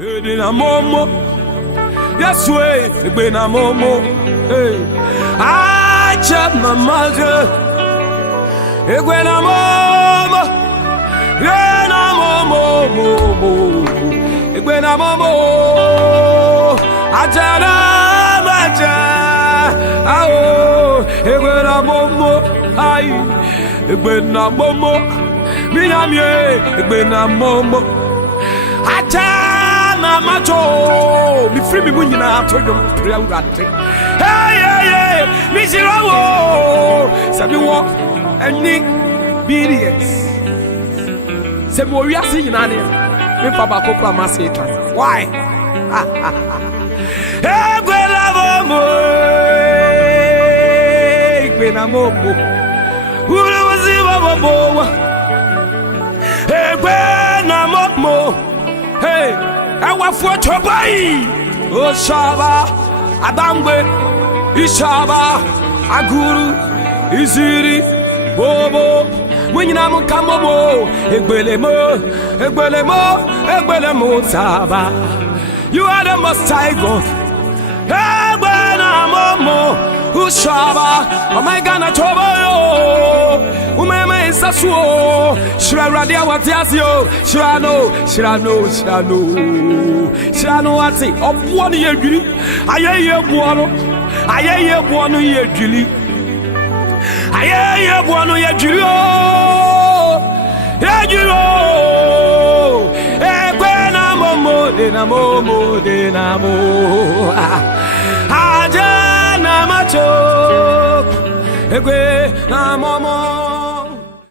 Edina momo, yes way, Ebena momo, hey. I chat my mother, Ebena momo, Ebena momo, Ebena momo, Ajana maja, oh, Ebena momo, ay, Ebena momo, Miamie, Ebena momo, Ajana macho, be free me when you are to your prayer. Hey, Missy, Sabi walk and Nick BDS. Some warrior singing on it. Me Papa Copa Masita. Why? Hey, Gwenamo, who was it? Hey, Gwenamo, hey, I want for to buy. Oh, Shaba, Adambe, Ishaba, Aguru, Iziri, Bobo, Winamo Kamomo, Egbelemo, Saba. You are the most high God. Momo, Ushaba, oh my God, Tobo, Umema is a swore, Shradia, what yes, yo, Shano, what's it? Of 1 year, I hear Buono, I hear Buono year, Julie. I hear Buono year, Julio, Denamo, Aja Namacho, Egwe Namomo.